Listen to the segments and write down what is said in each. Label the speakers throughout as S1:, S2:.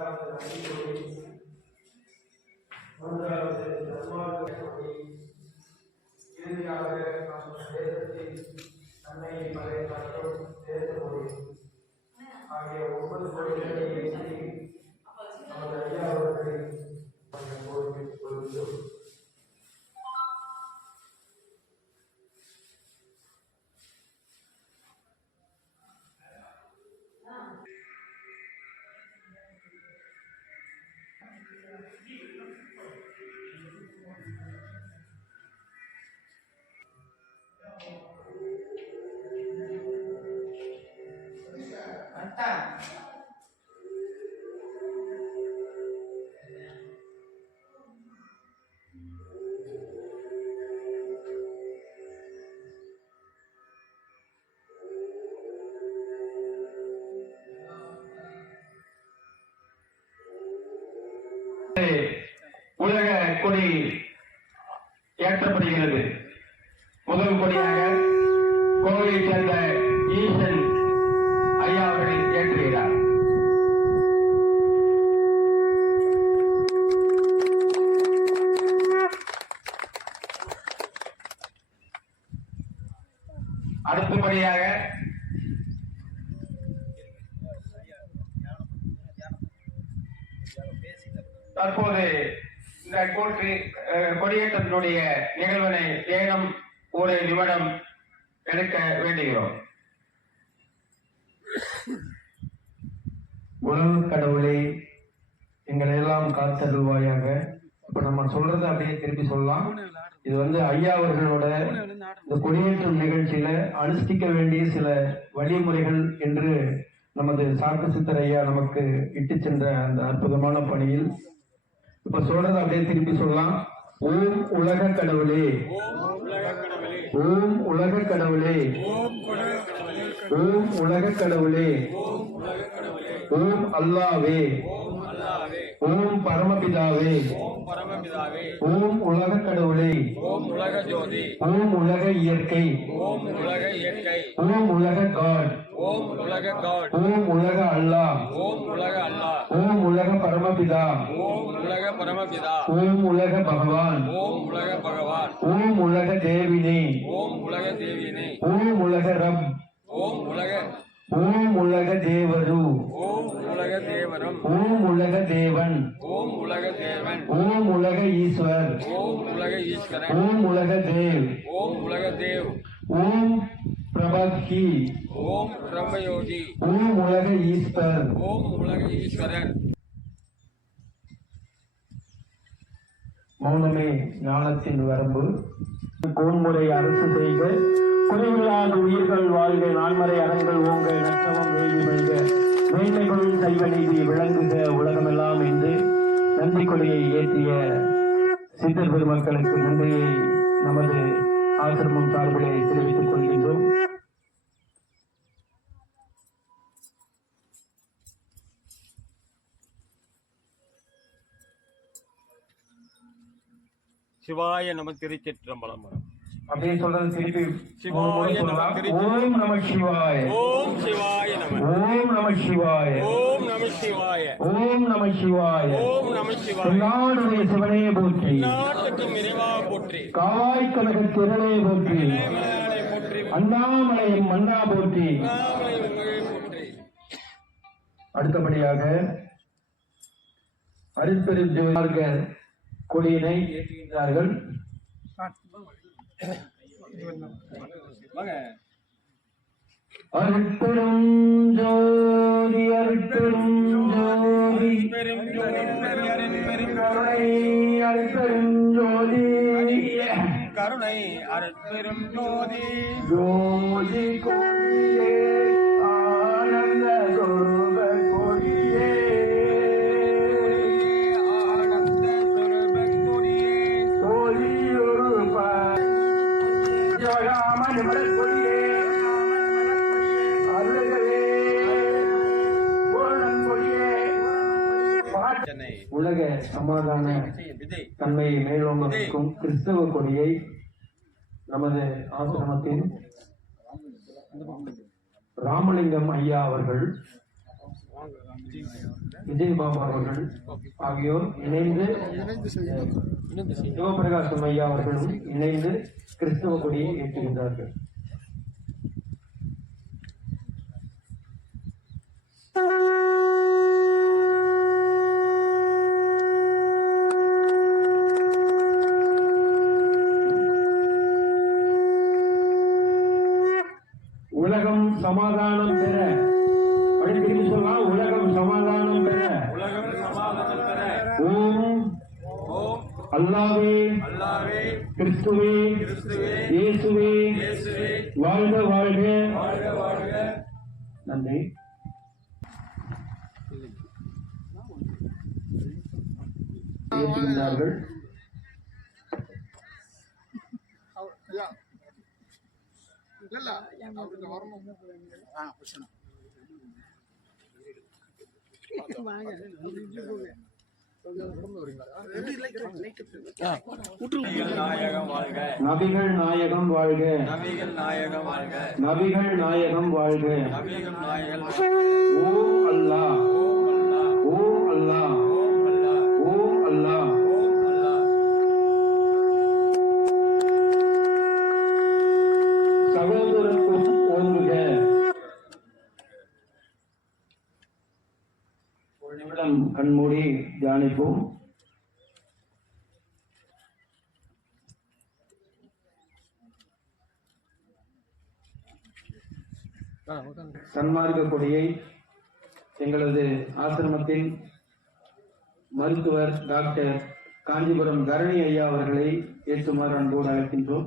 S1: இரண்டாவது நதி மூன்றாவது கொடி இறுதியாக நம் தேசத்தின்
S2: ஏற்றப்படுகிறது முதல் கொடியாக கோவையைச் சேர்ந்த ஈசன் ஐயா அவர்கள் ஏற்றுகிறார் அடுத்தபடியாக தற்போது இந்த கோட்டு அஹ், கொடியேற்றத்தினுடைய நிகழ்வினை ஏனம் ஒரு நிமிடம் எடுக்க வேண்டுகிறோம்
S3: உலக கடவுளே எங்களை எல்லாம் காத்தருள்வாயாக இப்ப நம்ம சொல்றதை அப்படியே திருப்பி சொல்லலாம். இது வந்து ஐயா அவர்களோட இந்த குடியேற்றம் நிகழ்ச்சியில அனுஷ்டிக்க வேண்டிய சில வழிமுறைகள் என்று நமது சாக்கு சித்தர் ஐயா நமக்கு இட்டு சென்ற அந்த அற்புதமான பணியில். இப்ப சொல்றதை அப்படியே திருப்பி சொல்லலாம். ஓம் உலக கடவுளே. ஓம் உலக கடவுளே. ஓம் உலக கடவுளே ஓம் அல்லாவே ஓம் பரமபிதாவே.
S4: ஓம்
S3: உலக கடவுளே
S4: ஓம் உலக ஜோதி
S3: ஓம் உலக இயற்கை.
S4: ஓம் உலக இயற்கை
S3: ஓம் உலக காட்.
S4: ஓம் உலக காட்
S3: ஓம் உலக அல்லாஹ்.
S4: ஓம் உலக அல்லாஹ்
S3: ஓம் உலக பரமபிதா.
S4: ஓம் உலக பரமபிதா
S3: ஓம் உலக பகவான்
S4: ஓம் உலக பகவான்.
S3: ஓம் உலக தேவினே.
S4: ஓம் உலக தேவினே.
S3: ஓம் உலக ரப்.
S4: ஓம் உலக
S3: தேவரு
S4: ஓம் உலக தேவரம்
S3: ஓம் உலக தேவன்
S4: ஓம் உலக தேவன்
S3: ஓம் உலக ஈஸ்வர்
S4: ஓம் உலக ஈஸ்வரன்
S3: ஓம் உலக தேவ்
S4: ஓம் உலக தேவ்
S3: ஓம் பிரபக்கி
S4: ஓம் பிரம்மயோகி
S3: ஓம் உலக ஈஸ்வர்
S4: ஓம் உலக ஈஸ்வரன்
S3: மௌனமே ஞானத்தின் வரம்பு கோன்முறை அரசு செய்க குறைவில்லாத உயிர்கள் வாழ்க நான்மறை அறங்கள் ஓங்க நஷ்டமும் வேள்வி மல்க மேன்மைகளும் சைவ நீதி விளங்குக உலகமெல்லாம் என்று நன்றி கொடியை ஏற்றிய சித்தர் பெருமக்களுக்கு நன்றியை நமது ஆசிரமம் சார்பிலே தெரிவித்துக் கொள்கின்றோம்.
S4: சிவாய நம திருச்சிற்றம்பலம்
S3: அப்படியே சொல்றது திருப்பி
S4: சிவாய நம
S3: சொல்லலாம்.
S4: திருச்சி-
S3: ஓம் நம சிவாய.
S4: ஓம் சிவாய நம.
S3: ஓம் நம சிவாய.
S4: ஓம் நம சிவாய.
S3: ஓம் நம சிவாய.
S4: ஓம் நம சிவாய.
S3: தென்னாடுடைய சிவனையை போற்றி.
S4: நாட்டுக்கும் இறைவா போற்றி.
S3: காவாய் கனக திரளை போற்றி.
S4: மலையாளை போற்றி.
S3: அண்ணாமலை மன்னா போற்றி. அடுத்தபடியாக அருட்பெருஞ்சோதியார்கள் கொடியினை ஏற்றுகின்றார்கள். அருட்பெரும் ஜோதி அருட்பெரும் ஜோதி
S4: பெரும் ஜோதி பெரும்
S3: கருணை அருட்பெரும் ஜோதி.
S4: கருணை அருட்பெரும் ஜோதி.
S3: ஜோதி கொடியே சமாதான தன்மையை மேலோங்கும் கிறிஸ்தவ கொடியை நமது ஆசிரமத்தின் ராமலிங்கம் ஐயா அவர்கள் விஜய் பாபா அவர்கள் ஆகியோர் இணைந்து சிவபிரகாசம் ஐயா அவர்களும் இணைந்து கிறிஸ்தவ கொடியை ஏற்றுகின்றார்கள். உலகம் சமாதானம் பெற படித்து சொல்லலாம் உலகம் சமாதானம் பெற
S4: உலகம் சமாதானம் பெற
S3: ஓம்
S4: ஓம்
S3: அல்லாவே
S4: அல்லாவே
S3: கிறிஸ்துவே
S4: கிறிஸ்துவே
S3: இயேசுவே
S4: இயேசுவே
S3: வாழ்க வாழ்க.
S4: வாழ்க வாழ்க.
S3: நன்றி. ஏற்றுகின்றார்கள்
S4: வாழ்க
S3: நபிகள் நாயகம் வாழ்க.
S4: நபிகள் நாயகம் வாழ்க.
S3: நபிகள் நாயகம் வாழ்க
S4: நபிகள் நாயகம்
S3: ஓம் அல்லாஹ்.
S4: ஓம் அல்லாஹ்.
S3: ஓம் அல்லாஹ்.
S4: ஓம் அல்லாஹ்
S3: ஓம் அல்லாஹ்
S4: ஓம் அல்லாஹ்
S3: சகோதரத்துவம் ஓங்குக நாம் கண்மூடி தியானிப்போம். சன்மார்க்க கொடியை எங்களது ஆசிரமத்தின் மருத்துவர் டாக்டர் காஞ்சிபுரம் தரணி ஐயா அவர்களை ஏற்றுமாறு அன்போடு அழைக்கின்றோம்.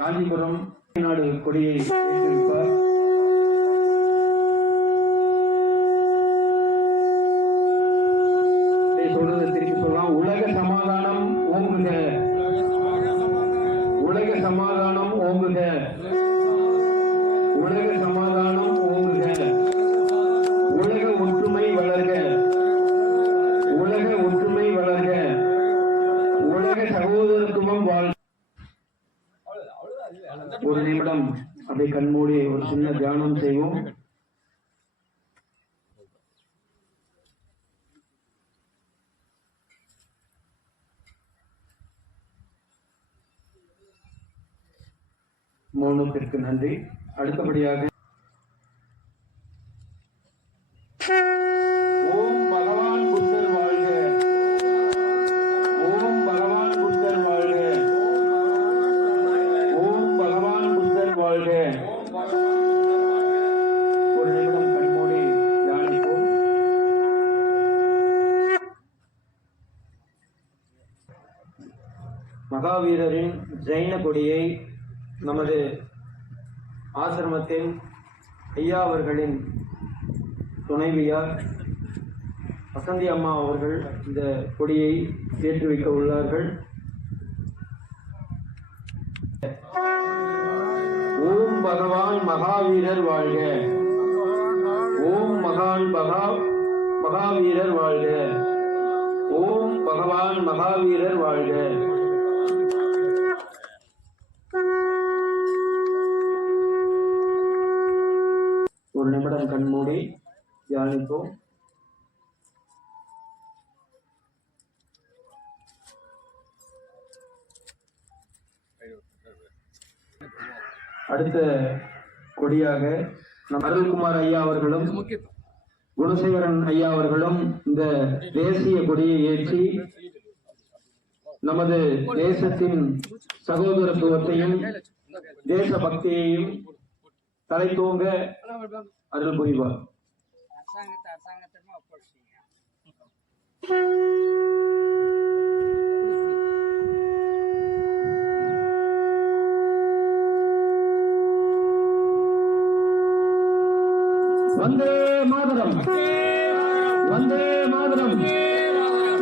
S3: காஞ்சிபுரம் நாடு கொடியை ஏற்றுவிப்பார் ஓங்குக. உலக சமாதானம் ஓங்குக. உலக சமாதானம் ஓங்குக உலக ஒற்றுமை வளர்க உலக ஒற்றுமை வளர்க உலக சகோதரத்துவம் வாழ்க ஒரு நிமிடம் அப்படியே கண்மூடி ஒரு சின்ன தியானம் செய்வோம் மௌனத்திற்கு நன்றி. அடுத்தபடியாக ஓம் பகவான் புத்தர் வாழ்க. ஓம் பகவான் புத்தர் வாழ்க. ஓம் பகவான் புத்தர் வாழ்க. ஒரு நிமிடம் கண்மூடி தியானிப்போம். மகாவீரரின் ஜெயின கொடியை நமது ஆசிரமத்தின் ஐயா அவர்களின் துணைவியார் வசந்தி அம்மா அவர்கள் இந்த கொடியை ஏற்றி வைக்க உள்ளார்கள். ஓம் பகவான் மகாவீரர் வாழ்க. ஓம் மகான் மகா மகாவீரர் வாழ்க. ஓம் பகவான் மகாவீரர் வாழ்க. ஒரு நிமிடம் கண்மூடி தியானிப்போம். அடுத்த கொடியாக நம் அருள்குமார் ஐயா அவர்களும் குணசேகரன் ஐயா அவர்களும் இந்த தேசிய கொடியை ஏற்றி நமது தேசத்தின் சகோதரத்துவத்தையும் தேச பக்தியையும் தலை தூங்க அருள் புரிவார் வந்தே மாதரம். வந்தே மாதரம்.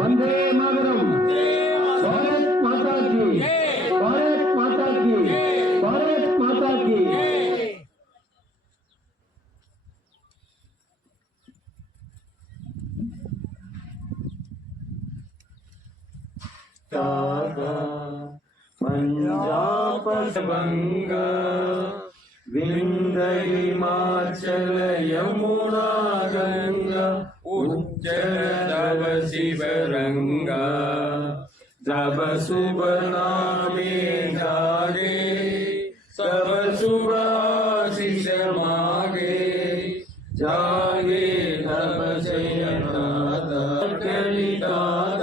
S3: வந்தே மாதரம். பாரத் மாதா கி. पंजाब बंग विंध्य हिमाचल यमुना गंगा उच्चल तव शिवरंगा जब शुभ नामे जागे सब शुभ आशीष मागे जागे तब जय दादा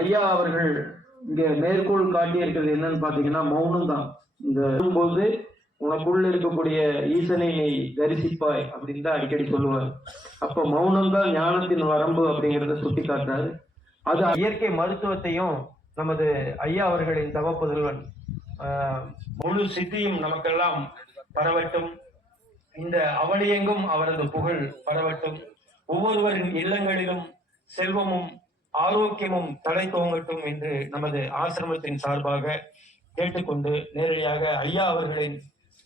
S3: ஐயா அவர்கள் இங்க மேற்கோள் காட்டியிருக்கிறது என்னன்னு பாத்தீங்கன்னா மௌனம் தான் இந்த போது உனக்குள்ள இருக்கக்கூடிய ஈசனை நீ தரிசிப்பாய் அப்படின்னு தான் அடிக்கடி சொல்லுவார். அப்ப மௌனம் தான் ஞானத்தின் வரம்பு அப்படிங்கறத சுட்டி காட்டுறாரு அது இயற்கை மருத்துவத்தையும் நமது ஐயா அவர்களின் தவ புதல்வன் முழு சித்தியும் நமக்கெல்லாம் பரவட்டும். இந்த அவளியெங்கும் அவரது புகழ் பரவட்டும். ஒவ்வொருவரின் இல்லங்களிலும் செல்வமும் ஆரோக்கியமும் தலை தோங்கட்டும் என்று நமது ஆசிரமத்தின் சார்பாக கேட்டுக்கொண்டு நேரடியாக ஐயா அவர்களின்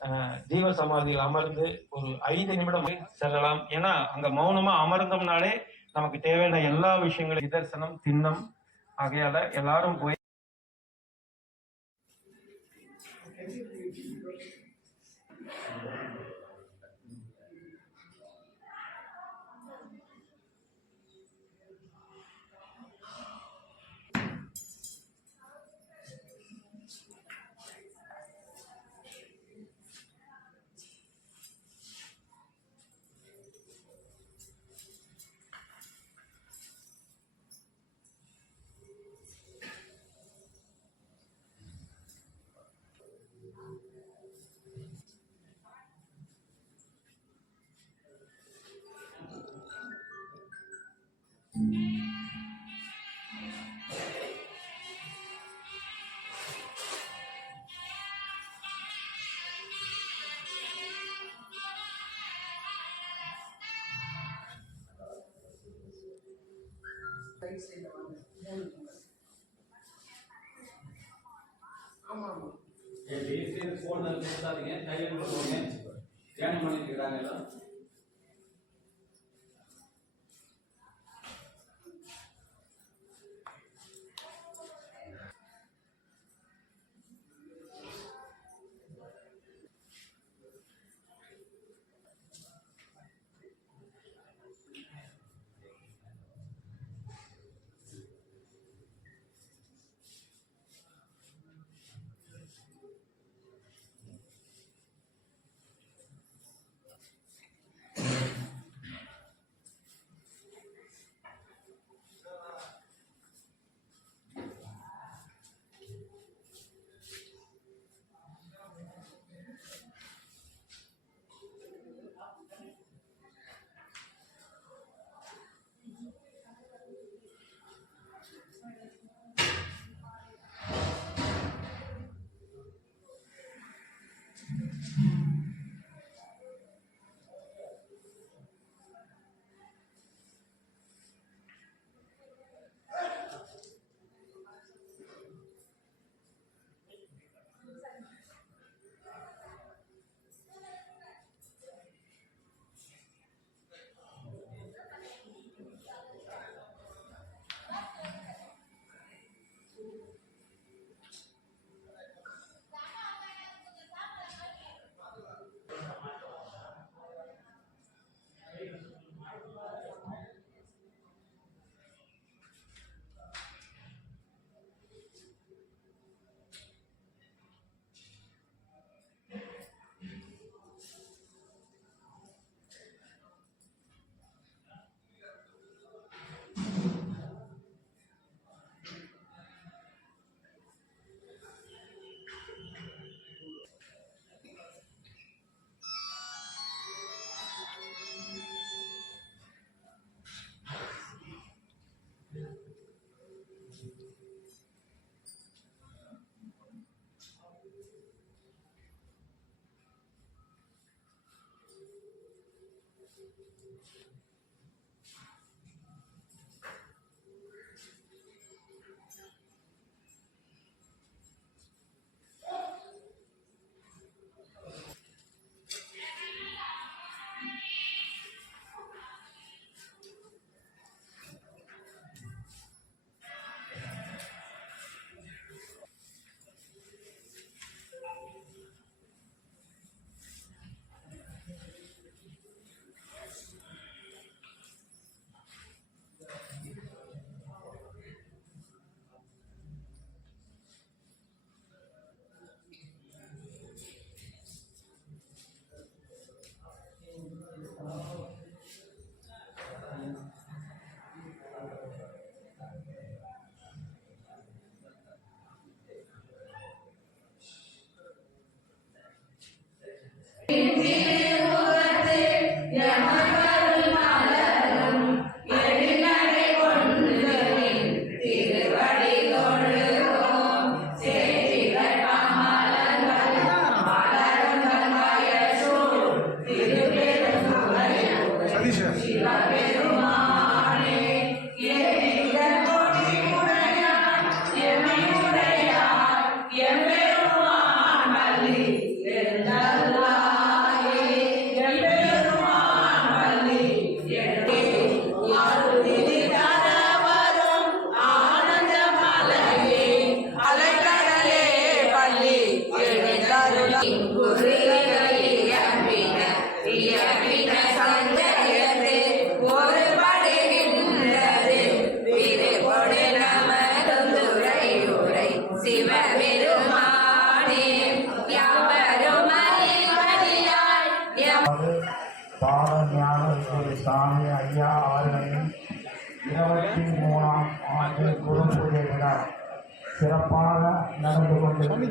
S3: ஆஹ், ஜீவ சமாதியில் அமர்ந்து ஒரு ஐந்து நிமிடம் செல்லலாம். ஏன்னா அங்க மௌனமா அமர்ந்தோம்னாலே நமக்கு தேவையான எல்லா விஷயங்களும் நிதர்சனம் திண்ணம் ஆகையால எல்லாரும் போய்
S4: ஆமாம் பேசாதீங்க கையில் போங்க தியானம்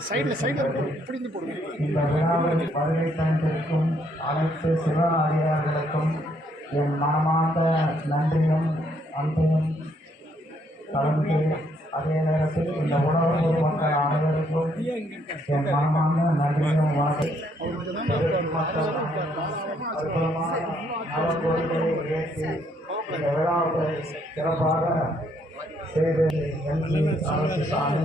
S1: கொண்டிருக்கிறது இந்த விழாவில் வருகை அனைத்து சிவ அடியார்களுக்கும் என் மனமார்ந்த நன்றியும் அன்பையும் கலந்து அதே நேரத்தில் இந்த உணவு மக்கள் அனைவருக்கும் என் மனமார்ந்த நன்றியும் அற்புதமான நலக்கோரிக்கையை ஏற்றி இந்த விழாவை சிறப்பாக செய்து எம்பி அரசு சாமி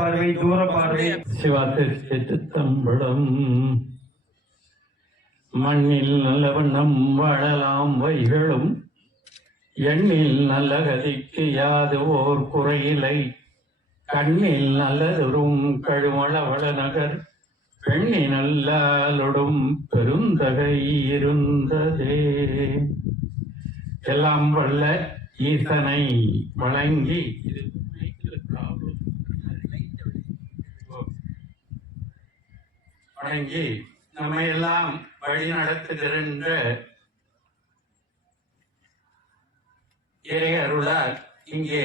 S3: பார்வை தூர பார்வை.
S5: சிவத்திருத்தம்படம் மண்ணில் நல்ல வண்ணம் வாழலாம் வைகளும் எண்ணில் நல்ல கதிக்கு யாது ஓர் குறையில்லை. கண்ணில் நல்லதொரும் கழுமளவள நகர் பெண்ணி நல்லாலொடும் பெருந்தகை இருந்ததே. எல்லாம் வல்ல ஈசனை வழங்கி வணங்கி நம்மை எல்லாம் வழி நடத்துகின்ற இறை அருளால் இங்கே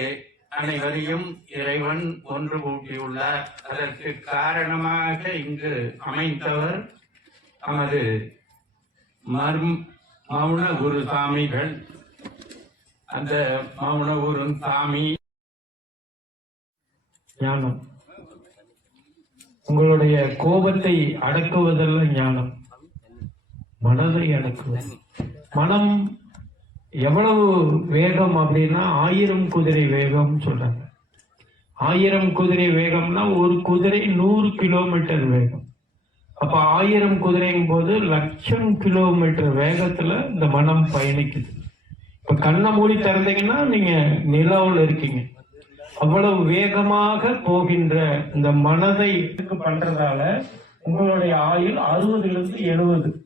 S5: அனைவரையும் இறைவன் ஒன்று கூட்டியுள்ளார். அதற்கு காரணமாக இங்கு அமைந்தவர் நமது மர்ம் மௌன குரு சாமிகள். அந்த மௌன குரு சாமி
S3: ஞானம். உங்களுடைய கோபத்தை அடக்குவதல்ல ஞானம். மனதை அடக்குவது. மனம் எவ்வளவு வேகம் அப்படின்னா ஆயிரம் குதிரை வேகம் சொல்றாங்க. ஆயிரம் குதிரை வேகம்னா ஒரு குதிரை நூறு கிலோமீட்டர் வேகம். அப்ப ஆயிரம் குதிரைங்கும் போது லட்சம் கிலோமீட்டர் வேகத்துல இந்த மனம் பயணிக்குது. இப்ப கண்ணை மூடி திறந்தீங்கன்னா நீங்க நிலாவில் இருக்கீங்க. அவ்வளவு வேகமாக போகின்ற இந்த மனதை பண்றதால உங்களுடைய ஆயுள் அறுபதுல இருந்து எழுபது.